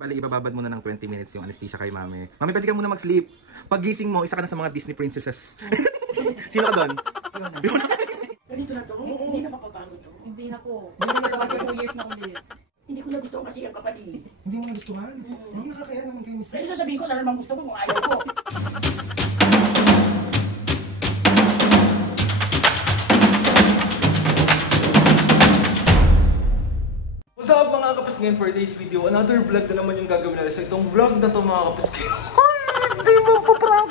Bali, ibababad mo na ng 20 minutes yung anesthesia kay Mami. Mami, pwede ka muna mag-sleep. Pag gising mo, isa ka na sa mga Disney princesses. Sino ka doon? Ganito na to? Hindi na mapapagod to? Hindi na po. Hindi na po 2 years na ulit. Hindi ko na gusto kasi ang kapatid. Hindi mo nagustuhan? Mami, nakakaya naman kayo, Miss. Pero sasabihin ko na naman gusto mo kung ayaw ko. What's up mga kapasngin, for today's video, another vlog na naman yung gagawin natin. So itong vlog na to mga kapasngin, hindi mo pa prank!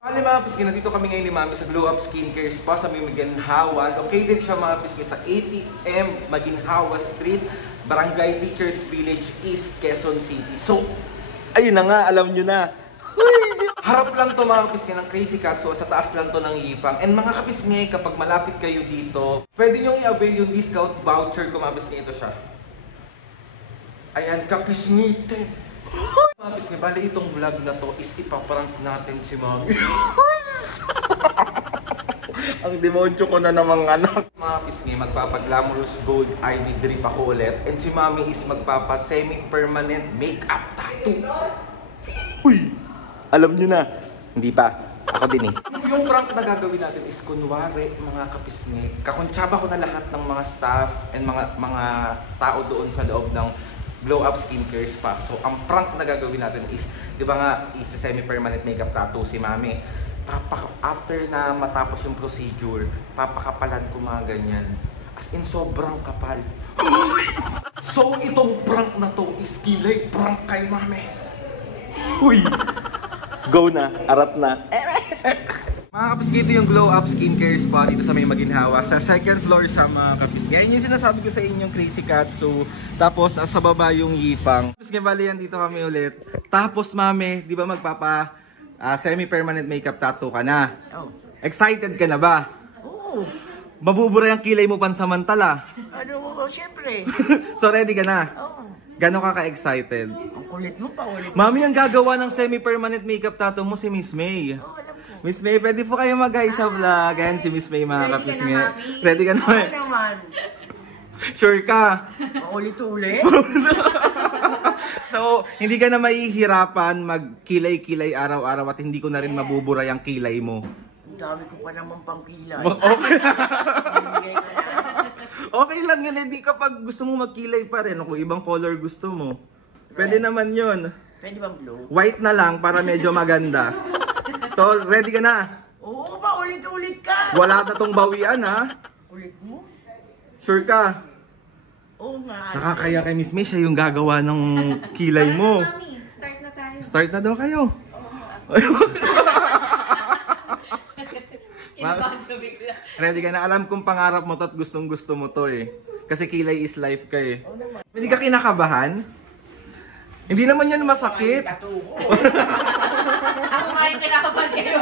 Bali mga kapasngin, nandito kami ngayon ni Mami sa Glow Up Skincare Spa sa may Maginhawa. Located siya mga kapasngin sa ATM Maginhawa Street, Barangay Teachers Village, East Quezon City. So, ayun na nga, alam nyo na. Harap lang to mga kapisngay ng Crazy Cat, so sa taas lang to ng Yipang. And mga kapisngay, kapag malapit kayo dito, pwede nyo i-avail yung discount voucher ko mga kapisngay. Ito siya. Ayan, kapisngay. Mga kapisngay, bali itong vlog na to is ipaprank natin si Mami. Ang demonyo ko na namang anak. Mga kapisngay, magpapaglamorous gold IV drip ako ulit. And si Mami is magpapa semi-permanent makeup tattoo. Uy! Alam nyo na. Hindi pa. Ako din eh. Yung prank na gagawin natin is kunwari mga kapisngay. Kakuntsaba ko na lahat ng mga staff and mga tao doon sa loob ng Glow Up Skincare Spa. So ang prank na gagawin natin is, di ba nga, is a semi-permanent makeup tattoo si Mami. After na matapos yung procedure, papakapalan ko mga ganyan. As in sobrang kapal. So itong prank na to is kilay prank kay Mami. Uy! Go na, arat na. Mga kapisngay, ito yung Glow Up Skincare Spa dito sa may Maginhawa. Sa second floor sa mga kapisngay. Yan yung sinasabi ko sa inyong Crazy Cat. So, tapos sa baba yung Yipang. Kapisngay, bali yan dito kami ulit. Tapos Mami, di ba magpapa semi-permanent makeup tattoo ka na? Oh. Excited ka na ba? Oo. Mabubura yung kilay mo pansamantala. Ano, siyempre. So ready ka na? Oo. Gano'n ka ka-excited? Ang kulit mo pa ulit. Mami, ang gagawa ng semi-permanent makeup tattoo mo si Miss May. Oo, alam ko. Miss May, pwede po kayo mag-guys sa vlog. Ayan si Miss May mga kapisngay. Ready ka na? Oo naman. Sure ka? Ulit-ulit? So, hindi ka na mahihirapan magkilay-kilay araw-araw at hindi ko na rin mabubura yung kilay mo. Ang dami ko pa naman pang kilay. Okay. Bibigay ko na. Okay lang yun, hindi kapag gusto mo magkilay pa rin. Kung ibang color gusto mo, pwede naman yun. Pwede bang blue? White na lang para medyo maganda. So, ready ka na? Oo ba, ulit-ulit ka. Wala na tong bawian ha? Kulit mo? Sure ka? Oo nga. Nakakaya kay Miss May, siya yung gagawa ng kilay mo. Mami, start na tayo. Start na daw kayo. Kinabahan siya bigla. Ready ka na? Alam kong pangarap mo to at gustong gusto mo to eh. Kasi kilay is life ka eh. Hindi ka kinakabahan? Hindi naman yan masakit. Tattoo ko. Ako nga yung kinakabahan kayo.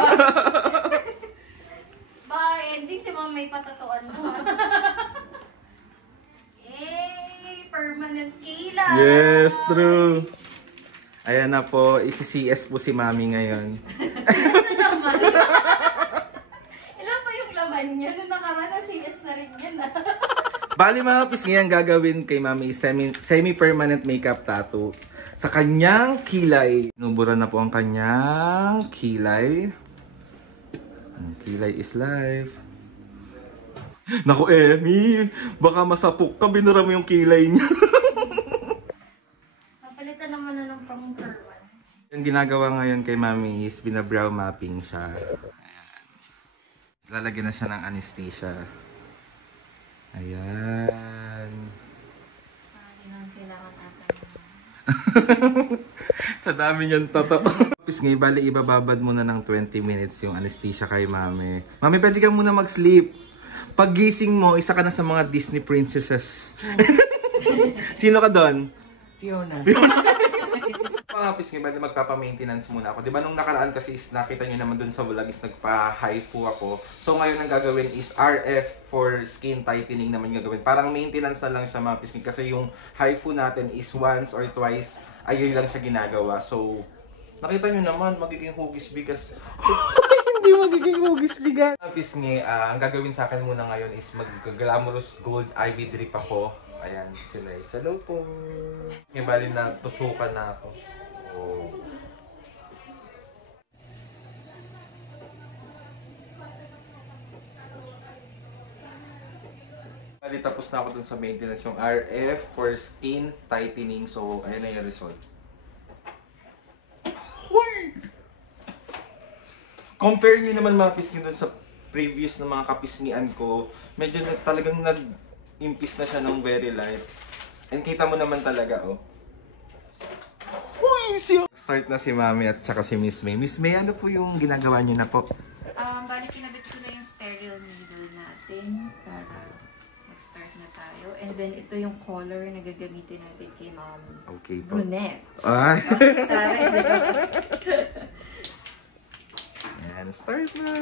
Baka ending si Mama may patatuan mo. Permanent kilay. Yes, true. Ayan na po, isi-CS po si Mami ngayon. CS na naman. Ilan pa yung laman niya? Nung nakaraan na CS na rin yan. Bali mga kapisngay, ang gagawin kay Mami is semi-permanent makeup tattoo sa kanyang kilay. Nubura na po ang kanyang kilay. Kilay is life. Naku, Emmy, baka masapok ka, binura mo yung kilay niya. Papalitan naman na ng pang-curl. Yung ginagawa ngayon kay Mami is binabrow mapping siya. Ayan. Lalagyan na siya ng anesthesia. Ayan. Hindi naman kailangan ata. Sa dami niyan totoo. Ngayon, bali ibababad mo na ng 20 minutes yung anesthesia kay Mami. Mami, pwede kang muna mag-sleep. Pag gising mo, isa ka na sa mga Disney princesses. Sino ka doon? Fiona. Mga pisngay, bali magpapa-maintenance muna ako. Diba nung nakaraan kasi is nakita nyo naman dun sa vlog is nagpa-HIFU ako. So ngayon ang gagawin is RF for skin tightening naman yung gagawin. Parang maintenance na lang siya mga pisngay. Kasi yung HIFU natin is once or twice a year lang siya ginagawa. So nakita nyo naman, magiging hugis bigas. Hindi magiging hugis bigas. Mga pisngay, ang gagawin sa akin muna ngayon is mag-glamorous gold IV drip ako. Ayan, sila. Hello po. May bali na tusukan na ako. Oh. Bali, tapos na ako dun sa maintenance yung RF for skin tightening. So, ayan na yung result. Huy! Compare nyo naman mga pisngi dun sa previous na mga kapisngian ko. Medyo talagang nag-impis na siya ng very light. And kita mo naman talaga, oh. Huy! Start na si Mami at saka si Miss May. Miss May, ano po yung ginagawa nyo na po? Bali, kinabit ko na yung sterile needle natin para mag-start na tayo. And then, ito yung color na gagamitin natin kay Mom. Okay po. Brunette. Ay! Taray, Ayan, start na!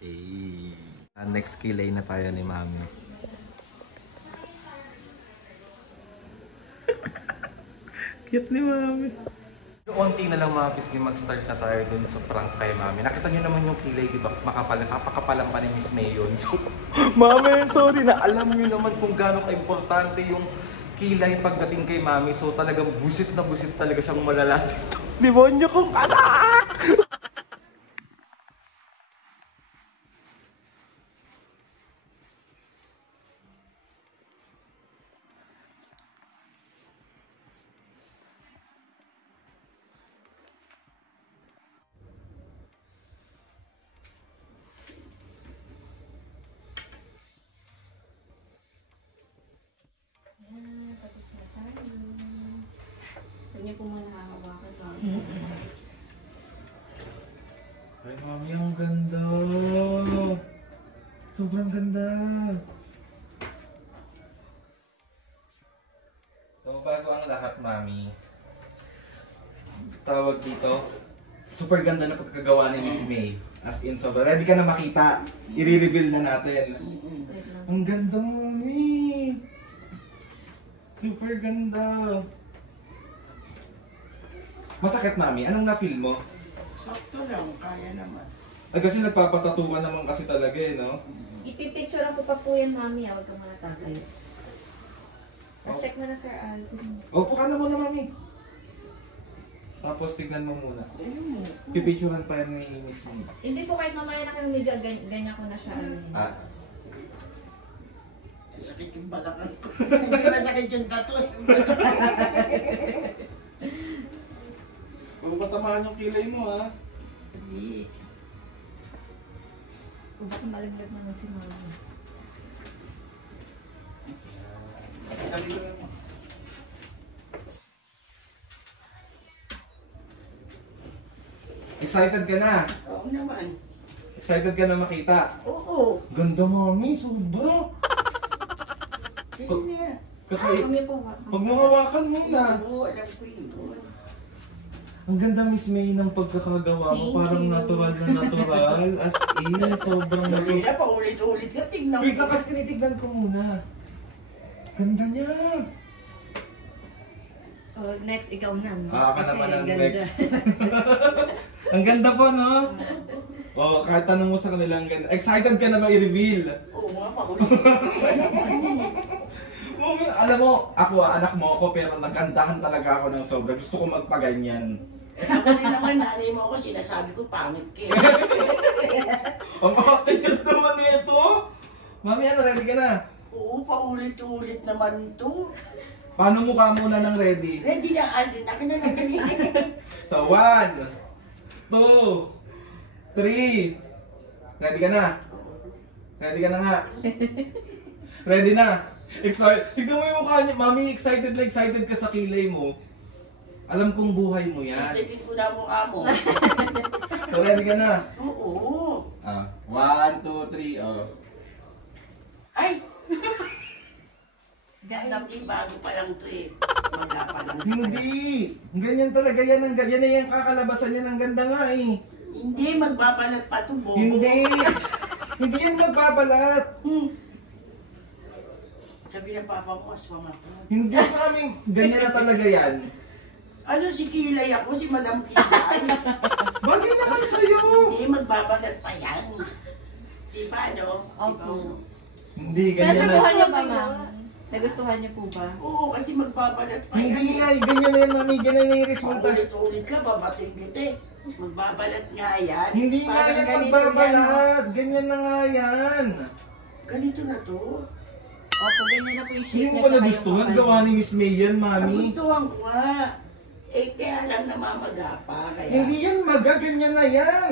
Hey. Next kilay na tayo ni Mami. Cute ni Mami. Unti na lang mga pisngi, mag-start na tayo dun sa prank kay Mami. Nakita niyo naman yung kilay, di ba? Napakapalang pa ni Miss May yun. So, Mami, sorry na. Alam niyo naman kung gaano ka-importante yung kilay pagdating kay Mami. So talagang busit na busit talaga siyang malala dito. Demonyo kong anak! tapos na tayo. Huwag niyo po muna hahawakan ba? Ay, Mami, ang ganda! Sobrang ganda! So, bago ang lahat, Mami, tawag dito, super ganda na pagkagawa ni Miss May. As in, sobrang ready ka na makita. I-reveal na natin. Ang ganda, Mami! Super ganda! Masakit, Mami? Anong na-feel mo? Sakto lang, kaya naman. Ay, kasi nagpapatatuwa naman kasi talaga eh, no? Ipipicture ako pa po yan, Mami. Huwag ka muna tatay. Oh. Check mo na, Sir Alvin. Opo ka na muna, Mami. Tapos tignan mo muna. Ayun mo. Pipicturean pa yan ni Miss May. Hindi po kahit mamaya na kayo umiga, ganyan ko na siya. Ah, Sakit yung balakang ko. Hindi masakit yung tato. huwag patamaan yung kilay mo, ha? Hindi. Kung baka malaglag naman si Mami. Dito lang mo. Excited ka na? Oo naman. Excited ka na makita? Oo. Ganda, Mami. Sobra. Hindi na. Kakay... Huwag niyo po hawakan. Pag mahawakan muna. Oo, alam ko yun. Ang ganda, Miss May, ng pagkakagawa mo. Thank Parang you. natural na natural. As in, sobrang Hindi natural. na, paulit-ulit ka. Tingnan Wait, mo. kasi tinitignan ko muna. Ganda niya. Oh, next, ikaw na. No? Ah, ka Kasi naman ang ganda. next. Ang ganda po, no? Oh, kahit tanong mo sa kanila, ang ganda. Excited ka na ba i-reveal? Oo nga, paulit-ulit. Mami, alam mo, ako, anak mo ako, pero nagandahan talaga ako ng sobra. Gusto ko magpaganyan. Eh, ako din naman, nanay mo ako, sinasabi ko, pangit ka. Ang attitude naman nito. Mami, ano, ready ka na? Oo, paulit-ulit naman to. Paano mukha muna ng ready? Ready na, Alden. Akin na lang. So, 1, 2, 3. Ready ka na? Ready ka na nga? Ready na? Excited. Tignan mo yung mukha niya. Mami, excited na excited ka sa kilay mo. Alam kong buhay mo yan. Tignan ko na mukha mo. So, ready ka na? Oo. 1, 2, 3, oh. Ay! Ganda. Ay, hindi bago pa lang to eh. Magapa lang. Hindi. Ganyan talaga yan. Yan na yung kakalabasan yan. Ang ganda nga eh. Hindi, magbabalat pa ito, bobo. Hindi. Hindi yan magbabalat. Sabi ng papa mo, aswang ako. Hindi maraming ganyan na talaga yan. Ano si Kilay ako, si Madam Kilay? Bagay naman sa'yo. Hindi, magbabalat pa yan. Di ba, ano? Opo. Hindi, ganyan Nagustuhan na. niyo ba, ma'am? Nagustuhan niyo po ba? Oo, kasi magbabalat pa yan. Hindi nga, ganyan na yan, mami. Ganyan na yung resulta. Ulit-ulit ka, babating kita eh. Magbabalat nga yan. Hindi nga Parang yan ganito magbabalat. Ganyan na nga yan. Ganito na to. Opo, ganyan na po yung Hindi shape mo na ba nagustuhan? Gawa ni Miss May yan, mami. Nagustuhan ko nga. Eh, kaya lang namamagapa. Kaya... Hindi yan maga, ganyan na yan.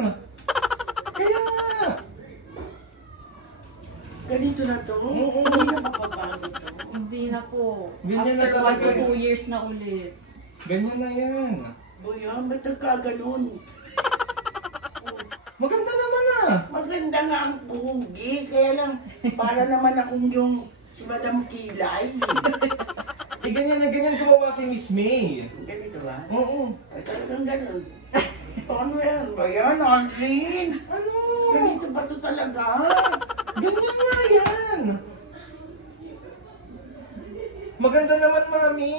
Kaya nga. Ganito na to? Oo. Hindi na mapabago to. Hindi na po. Ganyan na After 1 talaga. to 2 years na ulit. Ganyan na yan. Boyan, ba't nagkaganon? Maganda naman ah. Maganda nga ang buhugis. Kaya lang, para naman akong yung si Madam Kilay. Eh, ganyan na ganyan gumawa si Miss May. Ganito ba? Oo. Ay, talagang ganon. Ano yan? Bayan, Aldrin? Ano? Ganito ba to talaga? Ganyan nga yan. Maganda naman, mami.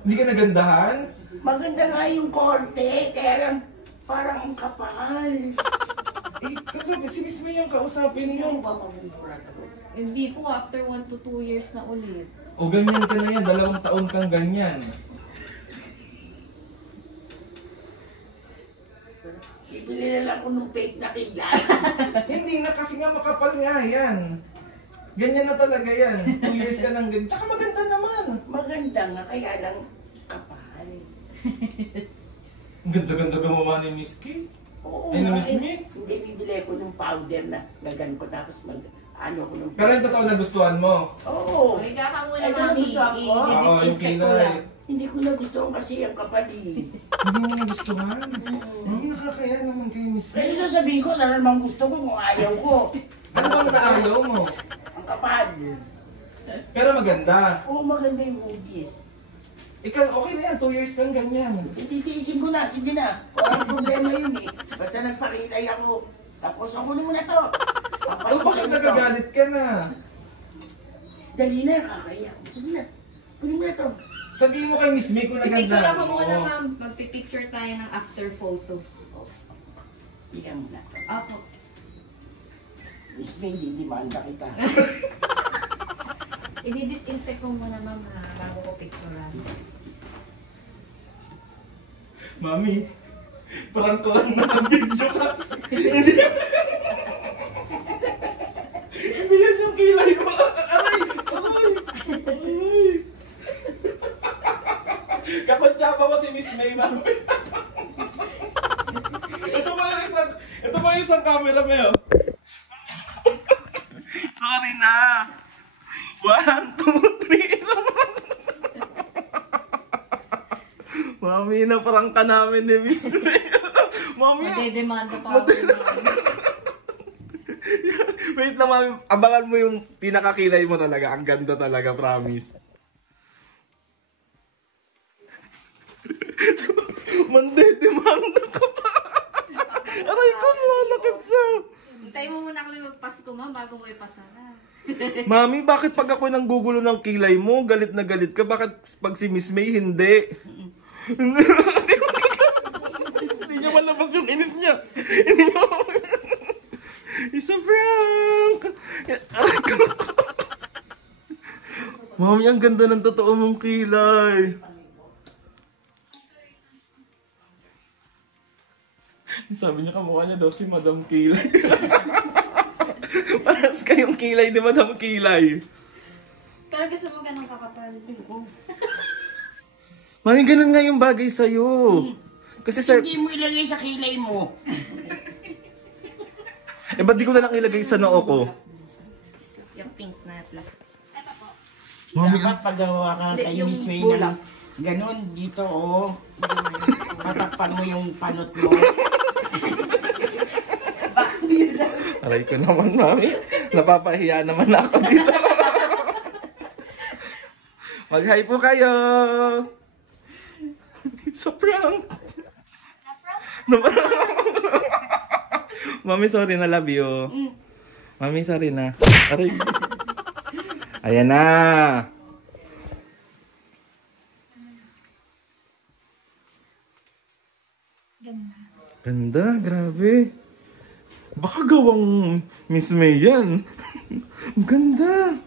Hindi ka nagandahan? Maganda nga yung korte. Kaya lang, parang ang kapal. Eh, kasi si Miss May yung kausapin Hindi mo. ba mabubura to? Hindi po, after 1 to 2 years na ulit. O ganyan ka na yan, 2 taon kang ganyan. Bibili na lang ko ng fake na kilay. Hindi na kasi nga makapal nga yan. Ganyan na talaga yan. 2 years ka nang ganyan. Tsaka maganda naman. Maganda nga, kaya lang kapal. Ang ganda-ganda gumawa ni Miss Kay. Oo Ay, nga, Miss eh. May? Hindi, bibili ko ng powder na gagan ko tapos ano ko ng... Pero yung totoo nagustuhan mo. Oo. Okay, ka muna, Ito mami. nagustuhan ko. Oo, yung I-disinfect ko kilay. lang. Hindi ko nagustuhan kasi ang kapal eh. Hindi mo nagustuhan. Nakakaya naman kay Miss Pero May. sasabihin ko na naman gusto ko kung ayaw ko. Ano bang naayaw mo? Ang kapal. Pero maganda. Oo, maganda yung hugis. Ikaw, okay na yan. 2 years kang ganyan. Ititiisin ko na, sige na. Walang problema yun eh. Basta nagpakitay ako. Tapos ako mo na to. Oh, bakit nagagalit ka na? Dali na, nakakaya. Sige na. Kunin mo na to. Sabihin mo kay Miss May kung Picture naganda. ako muna, Oo. ma'am. Magpipicture tayo ng after photo. Bigyan mo na to. Opo. Miss May, di-demanda kita. I-disinfect ko muna, ma'am, bago ko picturean. Mami, parang ko lang naka-video ka. Hindi yan yung kilay ko. Aray! Aray! Aray! Kapag tsapa mo si Miss May, mami. Ito ba yung isang camera mo yun? Sorry na. 1, 2, 3, isang Mami, naparang ka namin ni Miss May. Mami, Madedemanda pa ako. wait lang, mami. Abangan mo yung pinakakilay mo talaga. Ang ganda talaga, promise. Mandedemanda ka pa. Aray ko, lalakad siya. Hintayin mo muna kami magpasko, ma'am, bago mo ipasara. Mami, bakit pag ako nang gugulo ng kilay mo, galit na galit ka? Bakit pag si Miss May, hindi? Hindi niya malabas yung inis niya. Hindi niya It's a prank! Aray ko. Mami, ang ganda ng totoo mong kilay. Sabi niya kamukha niya daw si Madam Kilay. Paras kayong kilay ni Madam Kilay. Pero gusto mo ganun kakapal. Mami, ganun nga yung bagay sa'yo. Kasi sa... Hindi mo ilagay sa kilay mo. Eh, ba't di ko na lang ilagay sa noo ko? Yung pink na plastic. Ito po. Mami, Dapat paggawa ka Hindi, kay yung Miss May bulak. ng ganon dito oh. Tatakpan mo yung panot mo. Back to you na. aray ko naman, Mami. Napapahiya naman ako dito. Mag-hi po kayo. Sa prank. Mami, sorry na, love you. Mami, sorry na. Aray. Ayan na. Ganda, grabe. Baka gawang Miss May yan. Ganda.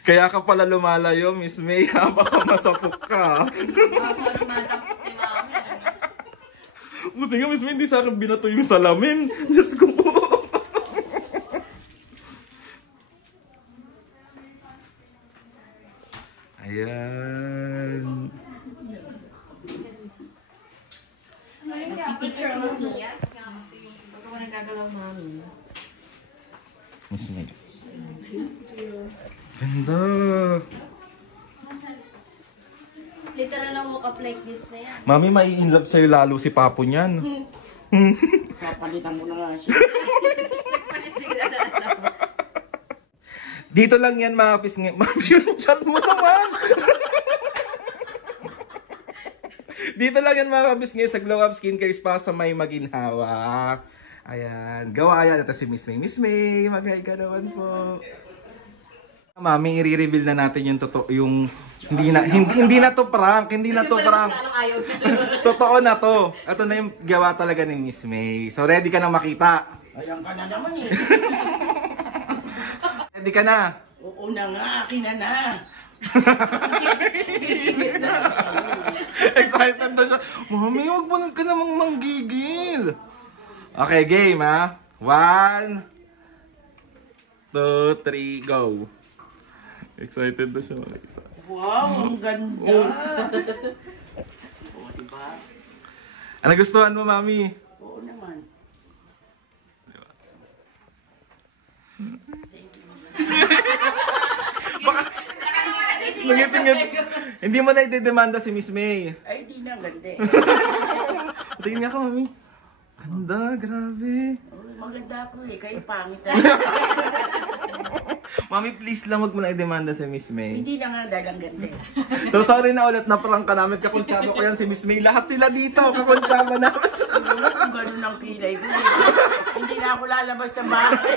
Kaya ka pala lumalayo, Miss May, ha? Baka masapok ka. Parang matapos ni Mami. Buti nga, Miss May, hindi sa akin binato yung salamin. Diyos ko po. Ayan. Picture mo Yes, nga kasi bago mo nagagalaw Mami. Miss May. Ganda. Literal na woke up like this na yan. Mami, may in love sa'yo lalo si Papo niyan. Papalitan mo na nga siya. Nagpalit bigla na asawa. Dito lang yan, mga pisngi. Mami, yung chat mo naman. Dito lang yan, mga pisngi, sa Glow Up Skincare Spa sa may Maginhawa. Ayan, gawa yan. Ito si Miss May. Miss May, mag-hi ka naman po. Mami, i-reveal na natin yung totoo, yung hindi na to prank, hindi na to prank. Totoo na to. Ito na yung gawa talaga ni Miss May. So ready ka na makita? Ayan ka na naman eh. Ready ka na? Oo na nga, akin na. Excited na siya. Mami, huwag mo ka namang manggigil. Okay, game ha. 1, 2, 3, go. Excited na siya makita. Wow, ang ganda. Oo, diba? Ano gustuhan mo, Mami? Oo naman. Nangipin. Hindi mo na idedemanda si Miss May. Ay, di na, ganda eh. Tingin nga ka, Mami. Ganda, grabe. Uy, maganda ako eh, kayo pangit ah. Mami, please lang wag mo na idemanda si Miss May. Hindi na nga dahil ang ganda eh. So sorry na ulit na prank ka namin. Kakuntsaba ko yan si Miss May. Lahat sila dito. Kakuntsaba namin. Hindi nga kung ganun ang kilay ko. Hindi na ako lalabas ng bahay.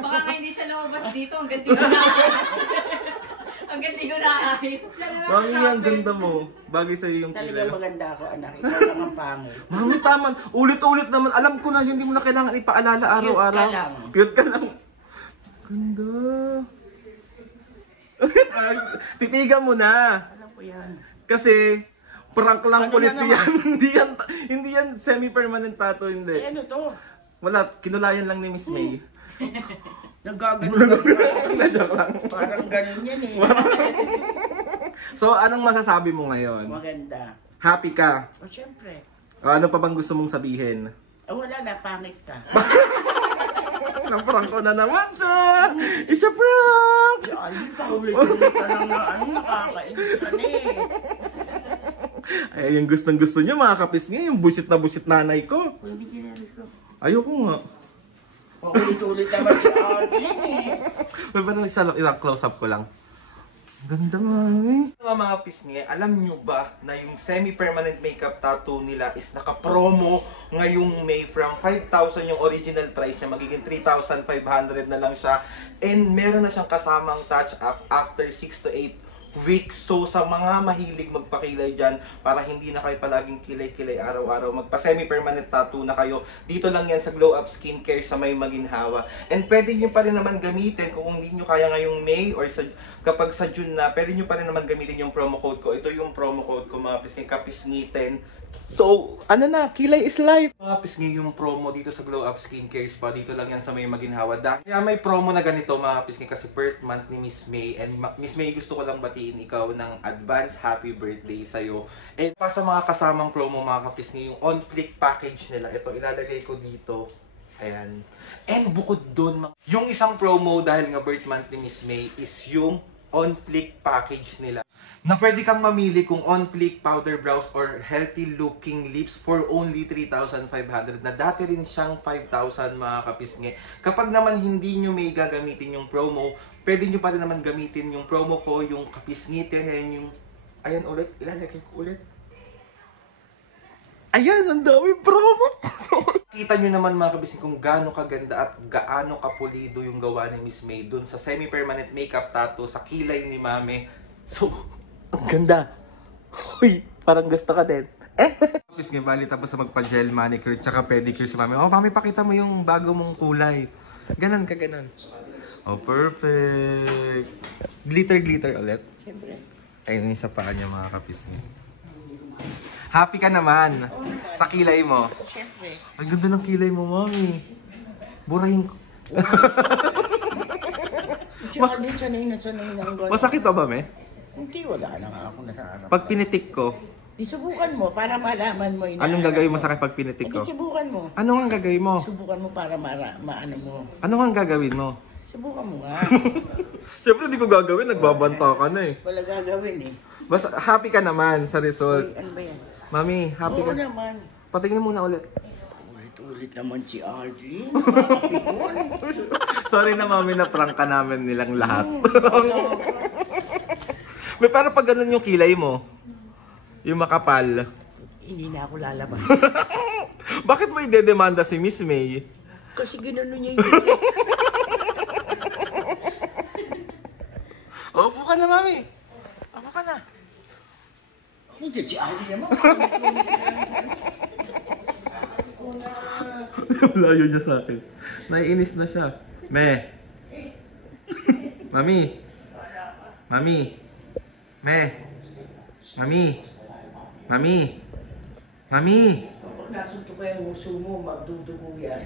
Baka nga hindi siya lumabas dito. Ang ganda ko na ayos. Ang ganda ko na ayos. Mami, ang ganda mo. Bagay sa'yo yung kilay. Talagang maganda ako, anak. Ikaw lang ang pangit. Mami, tama. Ulit-ulit naman. Alam ko na hindi mo na kailangan ipaalala araw-araw. Cute ka lang. Cute ka lang. Ganda. Titigan mo na. Alam ko yan. Kasi, prank lang Ano ulit na yan. Hindi yan semi-permanent tattoo, hindi. Eh, ano to? Wala, kinulayan lang ni Miss May. Nagagano Joke lang. Parang ganun yan eh. So, anong masasabi mo ngayon? Maganda. Happy ka? O, syempre. O, ano pa bang gusto mong sabihin? Wala na, pangit ka. Na-prank ko na naman siya! Isa prank! Hindi pa ulit-ulit ka lang na ano, nakakainis ka na eh. Ay, yung gustong-gusto niyo mga kapisngi, yung busit na busit nanay ko. Hindi kinalis ko. Ayoko nga. Ulit-ulit naman si Arlene eh. Pero isang close-up ko lang. Ganda, mami. Mga pisngi, alam nyo ba na yung semi-permanent makeup tattoo nila is naka-promo ngayong May from 5,000 yung original price niya, magiging 3,500 na lang siya. And meron na siyang kasamang touch-up after 6 to 8 weeks. So sa mga mahilig magpakilay dyan, para hindi na kayo palaging kilay-kilay araw-araw, magpa semi-permanent tattoo na kayo. Dito lang yan sa Glow Up Skincare sa may Maginhawa. And pwede nyo pa rin naman gamitin kung hindi nyo kaya ngayong May or kapag sa June na, pwede nyo pa rin naman gamitin yung promo code ko. Ito yung promo code ko, mga pisngi, kapisngi10. So, ano na, kilay is life. Mga pisngi, yung promo dito sa Glow Up Skincare Spa, dito lang yan sa may Maginhawa. Kaya may promo na ganito, mga pisngi, kasi birth month ni Miss May. And Miss May, gusto ko lang batiin ikaw ng advance happy birthday sa'yo. And pa sa mga kasamang promo, mga kapisngi, yung on-click package nila, ito, ilalagay ko dito. Ayan. And bukod dun, yung isang promo dahil nga birth month ni Miss May is yung on-fleek package nila. Na pwede kang mamili kung on-fleek powder brows or healthy looking lips for only 3,500 na dati rin siyang 5,000 mga kapisngi. Kapag naman hindi nyo may gagamitin yung promo, pwede nyo pa rin naman gamitin yung promo ko, yung kapisngitin, and yung, ayan ulit, ilalagay ko ulit. Ayan, ang dami promo! Kita nyo naman mga kabising kung gaano kaganda at gaano kapulido yung gawa ni Miss May dun sa semi-permanent makeup tattoo sa kilay ni Mami. So, ang ganda. Uy, parang gusto ka din. Kabising, bali tapos sa magpa-gel manicure tsaka pedicure si Mami. Oh, Mami, pakita mo yung bago mong kulay. Ganon ka, ganon. Oh, perfect. Glitter ulit. Siyempre. Ayun yung sa paa niya mga kabising. Happy ka naman sa kilay mo. Siyempre. Ang ganda ng kilay mo, Mami. Burahin ko. Sanay na gano'n. Masakit ba, Me? Hindi, wala na nga ako nasa harap. Pag pinitik ko, Di subukan mo para malaman mo. anong gagawin mo sa akin pag pinitik Hindi, ko? subukan mo. Ano ang gagawin mo? Subukan mo para maano mo. Ano ang gagawin mo? Subukan mo nga. Siyempre, hindi ko gagawin. Nagbabanta ka na eh. Wala gagawin eh. Basta happy ka naman sa result. Uy, ano ba yan? Mami, happy Oo ka. naman. Patingin muna ulit. Ulit naman si Aldrin. Sorry na, Mami, na prank ka namin nilang lahat. May para pag ganun yung kilay mo, yung makapal. Hindi na ako lalabas. Bakit mo idedemanda si Miss May? Kasi ginano niya yun. Opo ka na, Mami. Opo ka na. Hindi si Aldrin naman. Layo niya sa akin. Naiinis na siya. Me. Mami. Mami. Me. Mami. Mami. Mami. Kapag nasunto ko yung uso mo, magdudugo yan.